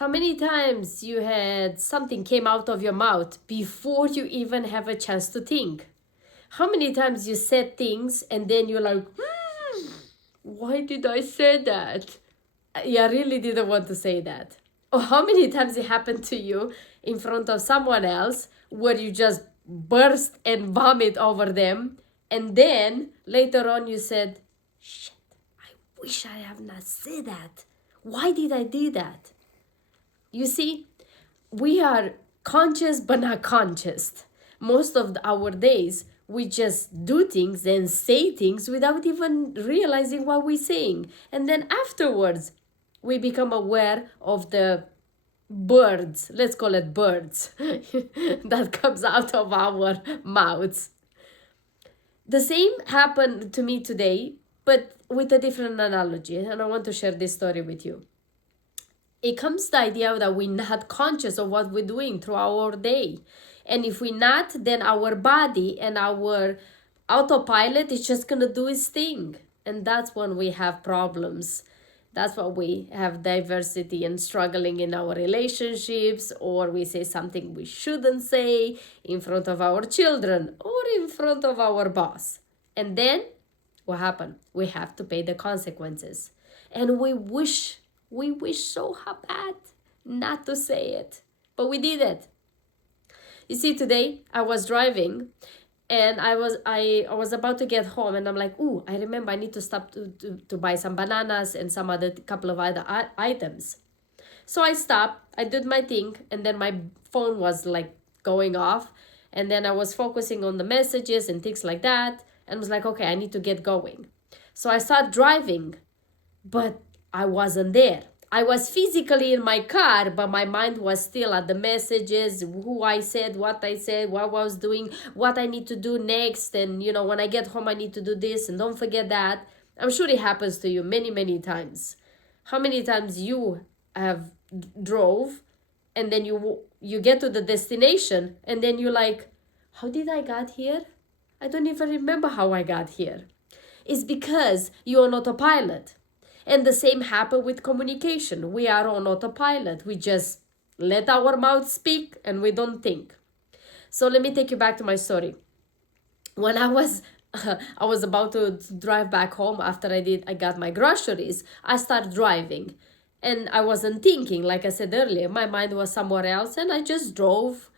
How many times you had something came out of your mouth before you even have a chance to think? How many times you said things and then you're like, why did I say that? Yeah, I really didn't want to say that. Or how many times it happened to you in front of someone else where you just burst and vomit over them, and then later on you said, shit, I wish I have not said that. Why did I do that? You see, we are conscious but not conscious. Most of our days, we just do things and say things without even realizing what we're saying. And then afterwards, we become aware of the birds, let's call it birds, that comes out of our mouths. The same happened to me today, but with a different analogy. And I want to share this story with you. It comes the idea that we're not conscious of what we're doing throughout our day. And if we're not, then our body and our autopilot is just going to do its thing. And that's when we have problems. That's why we have diversity and struggling in our relationships, or we say something we shouldn't say in front of our children or in front of our boss. And then what happened? We have to pay the consequences. And we wish so bad not to say it, but we did it. You see, today I was driving and I was about to get home, and I'm like, ooh, I remember I need to stop to buy some bananas and some other couple of other items. So I stopped, I did my thing, and then my phone was like going off, and then I was focusing on the messages and things like that, and was like, okay, I need to get going. So I started driving, but I wasn't there. I was physically in my car, but my mind was still at the messages, who I said, what I was doing, what I need to do next. And, you know, when I get home, I need to do this, and don't forget that. I'm sure it happens to you many, many times. How many times you have drove and then you get to the destination and then you're like, how did I got here? I don't even remember how I got here. It's because you're on autopilot. And the same happened with communication. We are on autopilot. We just let our mouth speak and we don't think. So let me take you back to my story. When I was about to drive back home after I got my groceries, I started driving. And I wasn't thinking, like I said earlier, my mind was somewhere else and I just drove.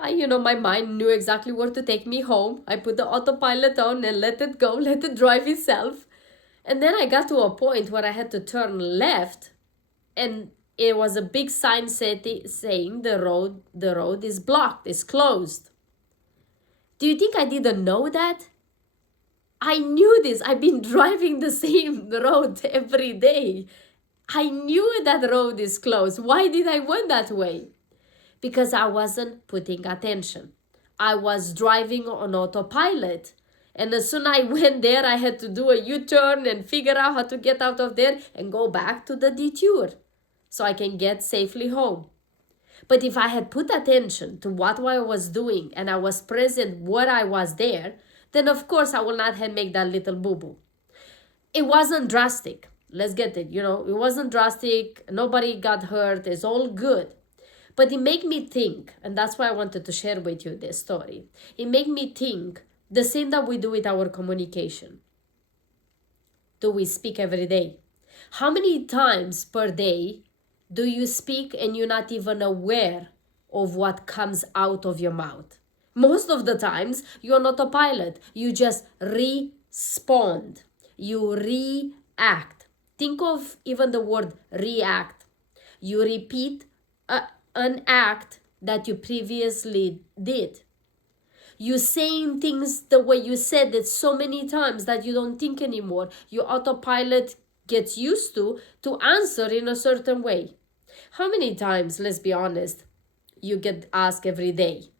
My mind knew exactly where to take me home. I put the autopilot on and let it go, let it drive itself. And then I got to a point where I had to turn left, and it was a big sign saying the road is blocked, is closed. Do you think I didn't know that? I knew this. I've been driving the same road every day. I knew that road is closed. Why did I went that way? Because I wasn't putting attention. I was driving on autopilot. And as soon as I went there, I had to do a U-turn and figure out how to get out of there and go back to the detour so I can get safely home. But if I had put attention to what I was doing and I was present where I was there, then of course I will not have made that little boo-boo. It wasn't drastic. Let's get it. It wasn't drastic. Nobody got hurt. It's all good. But it made me think, and that's why I wanted to share with you this story. It made me think the same that we do with our communication. Do we speak every day? How many times per day do you speak and you're not even aware of what comes out of your mouth? Most of the times, you're on autopilot. You just respond. You react. Think of even the word react. You repeat an act that you previously did. You're saying things the way you said it so many times that you don't think anymore. Your autopilot gets used to answer in a certain way. How many times, let's be honest, you get asked every day,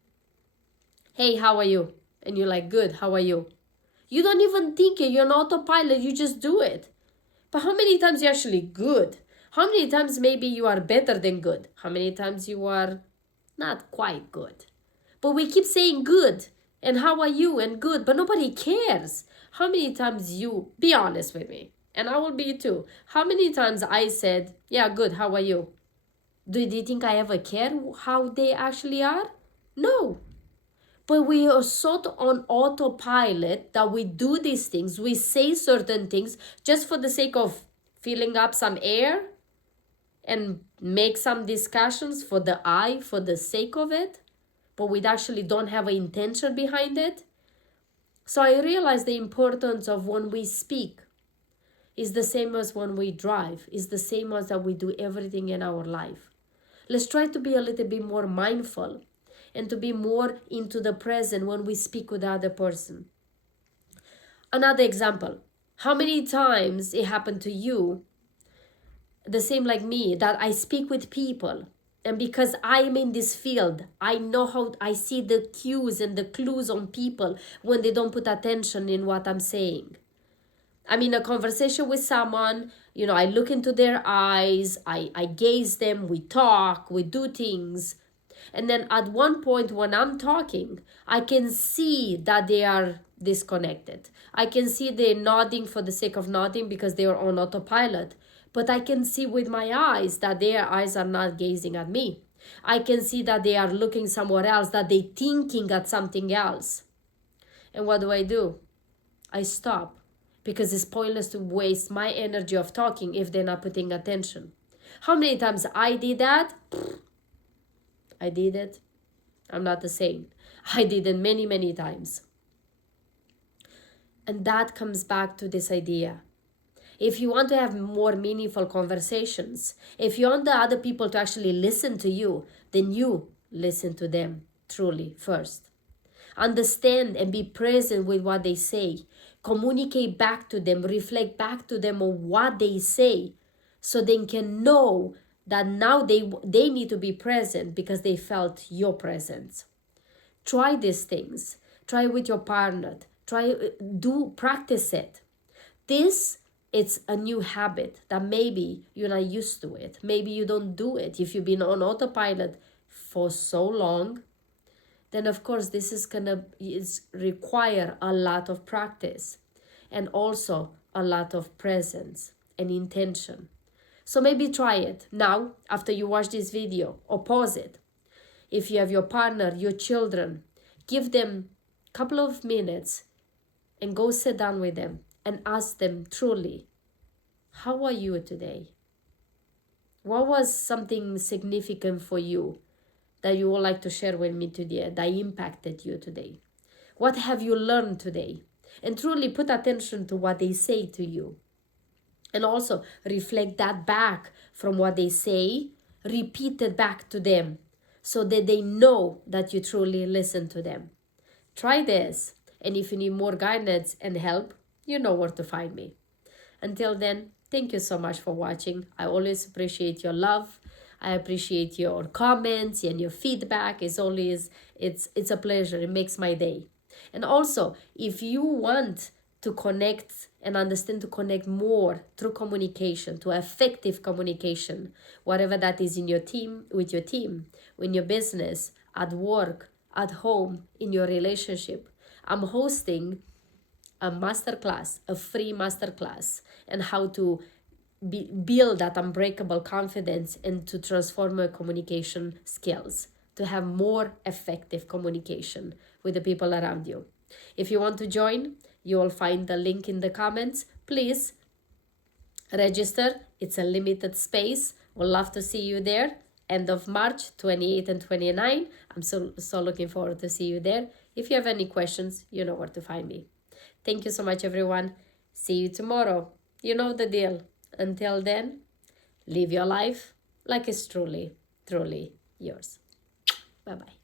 hey, how are you? And you're like, good, how are you? You don't even think it. You're on autopilot. You just do it. But how many times you're actually good? How many times maybe you are better than good? How many times you are not quite good? But we keep saying good and how are you and good, but nobody cares. How many times be honest with me, and I will be too. How many times I said, yeah, good, how are you? Do you think I ever care how they actually are? No. But we are sort of on autopilot that we do these things. We say certain things just for the sake of filling up some air and make some discussions for the sake of it. But we actually don't have an intention behind it. So I realized the importance of when we speak is the same as when we drive, is the same as that we do everything in our life. Let's try to be a little bit more mindful and to be more into the present when we speak with the other person. Another example, how many times it happened to you, the same like me, that I speak with people, and because I'm in this field, I know how I see the cues and the clues on people when they don't put attention in what I'm saying. I'm in a conversation with someone, I look into their eyes, I gaze them, we talk, we do things. And then at one point when I'm talking, I can see that they are disconnected. I can see they're nodding for the sake of nodding because they are on autopilot. But I can see with my eyes that their eyes are not gazing at me. I can see that they are looking somewhere else, that they're thinking at something else. And what do? I stop. Because it's pointless to waste my energy of talking if they're not putting attention. How many times I did that? I did it. I'm not the saint. I did it many, many times. And that comes back to this idea. If you want to have more meaningful conversations, if you want the other people to actually listen to you, then you listen to them truly first. Understand and be present with what they say. Communicate back to them, reflect back to them on what they say, so they can know that now they need to be present because they felt your presence. Try these things. Try with your partner. Practice it. It's a new habit that maybe you're not used to it. Maybe you don't do it. If you've been on autopilot for so long, then of course this is require a lot of practice and also a lot of presence and intention. So maybe try it now after you watch this video, or pause it. If you have your partner, your children, give them a couple of minutes and go sit down with them and ask them truly, how are you today? What was something significant for you that you would like to share with me today that impacted you today? What have you learned today? And truly put attention to what they say to you. And also reflect that back from what they say, repeat it back to them so that they know that you truly listen to them. Try this. And if you need more guidance and help, you know where to find me. Until then, thank you so much for watching. I always appreciate your love. I appreciate your comments and your feedback. It's a pleasure. It makes my day. And also, if you want to connect and understand to connect more through communication, to effective communication, whatever that is in your team, with in your business, at work, at home, in your relationship, I'm hosting a masterclass, a free masterclass, and how to build that unbreakable confidence and to transform your communication skills, to have more effective communication with the people around you. If you want to join, you will find the link in the comments. Please register. It's a limited space. We'd love to see you there. End of March, 28 and 29. I'm so looking forward to see you there. If you have any questions, you know where to find me. Thank you so much, everyone. See you tomorrow. You know the deal. Until then, live your life like it's truly, truly yours. Bye-bye.